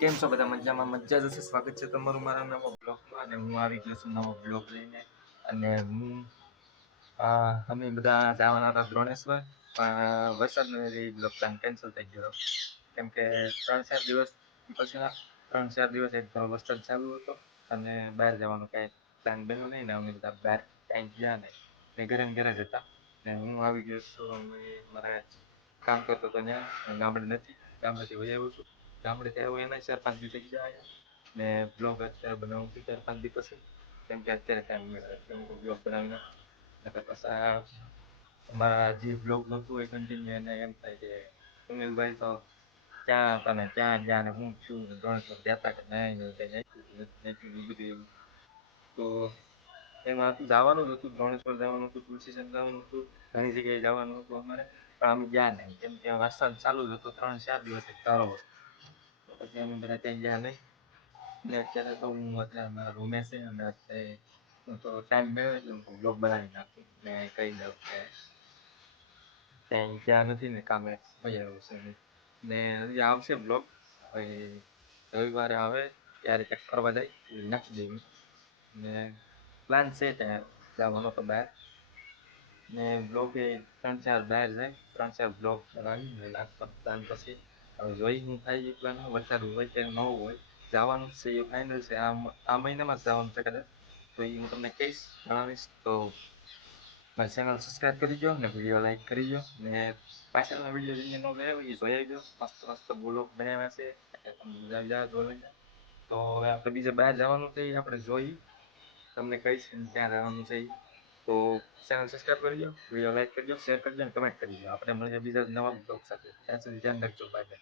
કેમ છો બધા મજામાં? મજા જશે સ્વાગત છે તમારું મારા નવા બ્લોગમાં અને હું આવી ગયો છું નવો બ્લોગ લઈને. અને હું અમે બધા જવાના હતા દ્રોણેશ્વર, પણ વરસાદનો બ્લોગ પ્લાન કેન્સલ થઈ ગયો. કેમ કે ત્રણ ચાર દિવસ પછી ત્રણ ચાર દિવસ એક વરસાદ ચાલુ હતો અને બહાર જવાનો કાંઈ પ્લાન બન્યો નહીં ને અમે બધા બહાર કાંઈ ગયા નહીં. ને ઘરે ઘરે જ હતા ને હું આવી ગયો છું, અમે મારા કામ કરતો હતો ત્યાં, ગામડે નથી, ગામડેથી વહી આવ્યો છું. ગામડેથી થયા એના ચાર પાંચ દિવસ ને બ્લોગ અત્યારે બનાવું છું ચાર પાંચ દિવસ કેમ કે અત્યારે ટાઈમ બ્લોગ બનાવીને નકર અમારા જે બ્લોગ નહોતું હોય કન્ટિન્યુ એને એમ થાય કે સુનિલભાઈ તો ત્યાં તમે ત્યાં જ્યાં ને હું છું ને જતા કે નહીં એ બધું એવું. તો એમાં હતું, જવાનું જ હતું ધ્રોણેશ્વર જવાનું હતું તુલસીચંદ જવાનું હતું, ઘણી જગ્યાએ જવાનું હતું અમારે. પણ અમે ગયા નહીં. કેમ કે વરસાદ ચાલુ જ હતો, ત્રણ ચાર દિવસ તારો હતો. yang beratnya nerte là không một là mà romance là nerte tôi tranh bé dùng cũng lột bên này nè cây được cái. Tên cha nó thì này cầm ấy bây giờ xem nè, nó giáo xem lột rồi, tới qua đó ấy giờ thì chắc có bao đấy nhắc điểm nè, lan xe tè giáo mà còn bé nè lột cái transfer bé đấy transfer lột rồi nó là tập tan bác sĩ હવે જોઈ હું થાય એ plan વરસાદ હોય કે ન હોય જવાનું જ છે એ ફાઇનલ છે આ મ- આ મહિનામાં જ જવાનું છે કદાચ તો એ હું તમને કહીશ જણાવીશ તો મારી ચેનલ સબસ્ક્રાઈબ કરી દો ને વિડીયો લાઈક કરી દો ને પાછળના વિડીયો જેને ન ગયા હોય એ જોઈ આવજો મસ્ત મસ્ત બ્લોગ બનાવ્યા છે એટલે તમે બધા જાઓ જોઈને તો હવે આપણે બીજે બહાર જવાનું છે એ આપણે જોઈ તમને કહીશ કે ક્યાં જવાનું છે ઈ. તો ચેનલ સબસ્ક્રાઈબ કરી દો વિડીયો લાઈક કરી દો શેર કરી દો અને કમેન્ટ કરી દો આપણે મળીએ બીજા નવા બ્લોગ સાથે ત્યાં સુધી ધ્યાન રાખજો બાય બાય